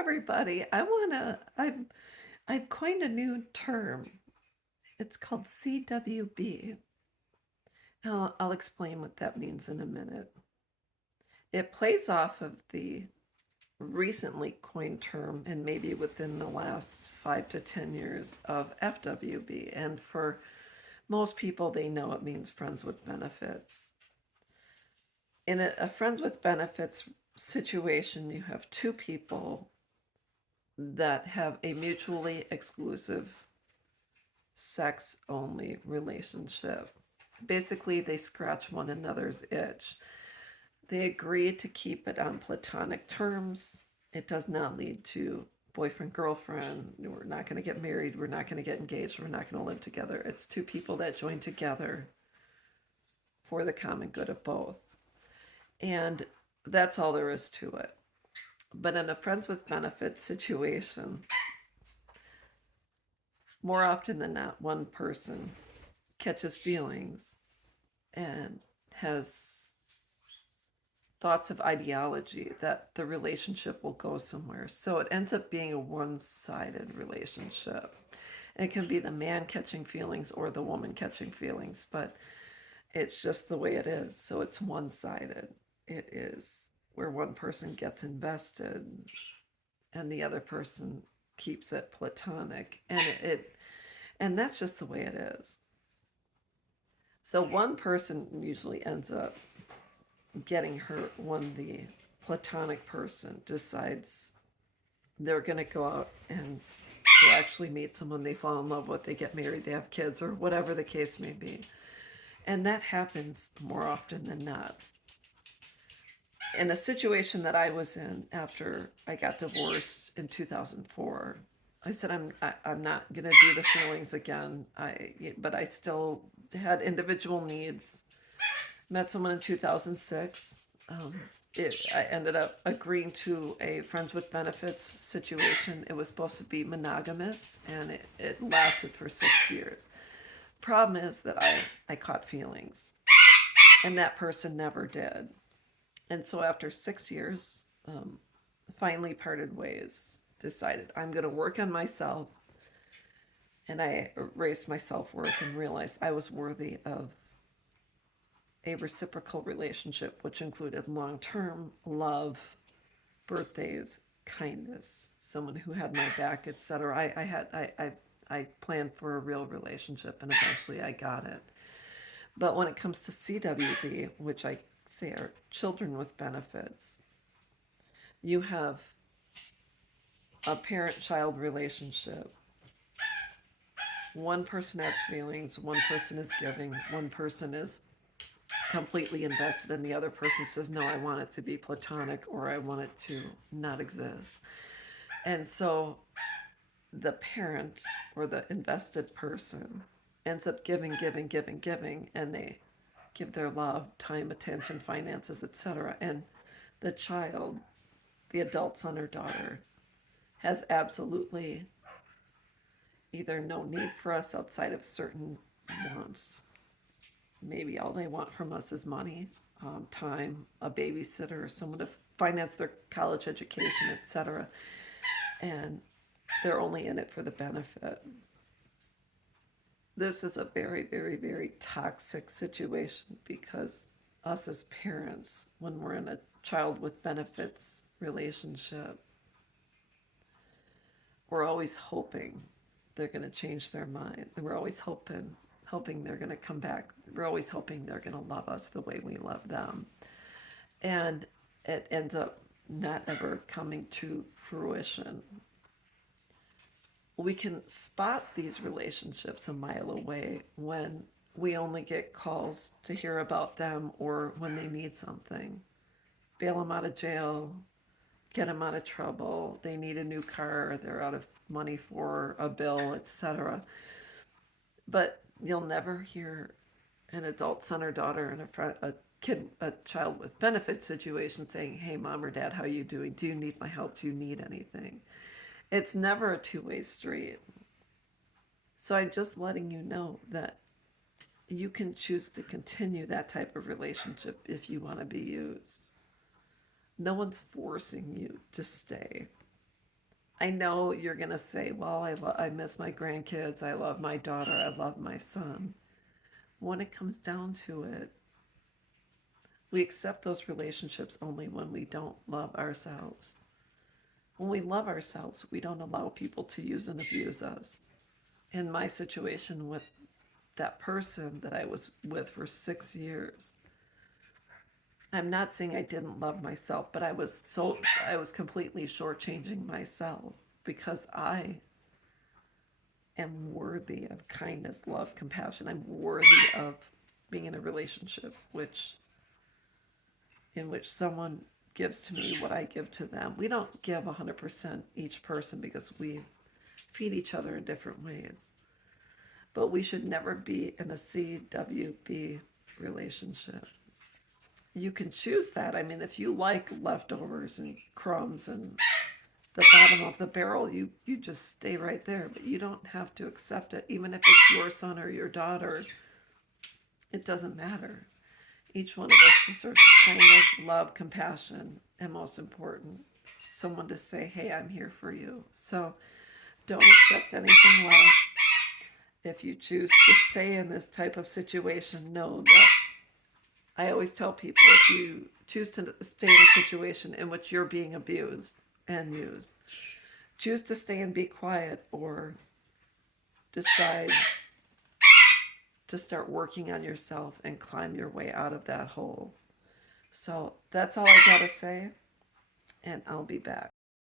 everybody. I've coined a new term. It's called CWB. I'll explain what that means in a minute. It plays off of the recently coined term, and maybe within the last 5 to 10 years, of FWB. And for most people, they know it means friends with benefits. In a friends with benefits situation, you have two people that have a mutually exclusive sex only relationship. Basically, they scratch one another's itch. They agree to keep it on platonic terms. It does not lead to boyfriend, girlfriend. We're not going to get married. We're not going to get engaged. We're not going to live together. It's two people that join together for the common good of both. And that's all there is to it. But in a friends with benefits situation, more often than not, one person catches feelings and has thoughts of ideology that the relationship will go somewhere. So it ends up being a one-sided relationship. It can be the man catching feelings or the woman catching feelings, but it's just the way it is. So it's one-sided. It is where one person gets invested and the other person keeps it platonic. And that's just the way it is. So one person usually ends up getting hurt when the platonic person decides they're going to go out and they actually meet someone, they fall in love with, they get married, they have kids, or whatever the case may be. And that happens more often than not. In a situation that I was in after I got divorced in 2004, I said I'm not going to do the feelings again. But I still had individual needs. Met someone in 2006. I ended up agreeing to a friends with benefits situation. It was supposed to be monogamous, and it lasted for 6 years. Problem is that I caught feelings, and that person never did. And so after 6 years, finally parted ways, decided I'm going to work on myself. And I raised my self-worth and realized I was worthy of a reciprocal relationship, which included long-term love, birthdays, kindness, someone who had my back, etc. I planned for a real relationship, and eventually I got it. But when it comes to CWB, which I say are children with benefits, you have a parent-child relationship. One person has feelings, one person is giving, one person is completely invested, and the other person says, no, I want it to be platonic, or I want it to not exist. And so the parent or the invested person ends up giving, and they give their love, time, attention, finances, etc. And the child, the adult son or daughter, has absolutely either no need for us outside of certain wants. Maybe all they want from us is money, time, a babysitter, someone to finance their college education, etc. And they're only in it for the benefit. This is a very, very, very toxic situation because us as parents, when we're in a child with benefits relationship, we're always hoping they're going to change their mind. And we're always hoping they're going to come back. We're always hoping they're going to love us the way we love them. And it ends up not ever coming to fruition. We can spot these relationships a mile away when we only get calls to hear about them or when they need something. Bail them out of jail, get them out of trouble, they need a new car, they're out of money for a bill, etc. But you'll never hear an adult son or daughter and a child with benefit situation saying, hey, mom or dad, how you doing? Do you need my help? Do you need anything? It's never a two-way street. So I'm just letting you know that you can choose to continue that type of relationship if you want to be used. No one's forcing you to stay. I know you're going to say, well, I miss my grandkids. I love my daughter. I love my son. When it comes down to it, we accept those relationships only when we don't love ourselves. When we love ourselves, we don't allow people to use and abuse us. In my situation with that person that I was with for 6 years, I'm not saying I didn't love myself, but I was completely shortchanging myself because I am worthy of kindness, love, compassion. I'm worthy of being in a relationship in which someone gives to me what I give to them. We don't give 100% each person because we feed each other in different ways. But we should never be in a CWB relationship. You can choose that. I mean, if you like leftovers and crumbs and the bottom of the barrel, you just stay right there. But you don't have to accept it, even if it's your son or your daughter. It doesn't matter. Each one of us deserves kindness, love, compassion, and most important, someone to say, hey, I'm here for you. So don't accept anything less. If you choose to stay in this type of situation, know that I always tell people, if you choose to stay in a situation in which you're being abused and used, choose to stay and be quiet or decide to start working on yourself and climb your way out of that hole. So that's all I got to say, and I'll be back.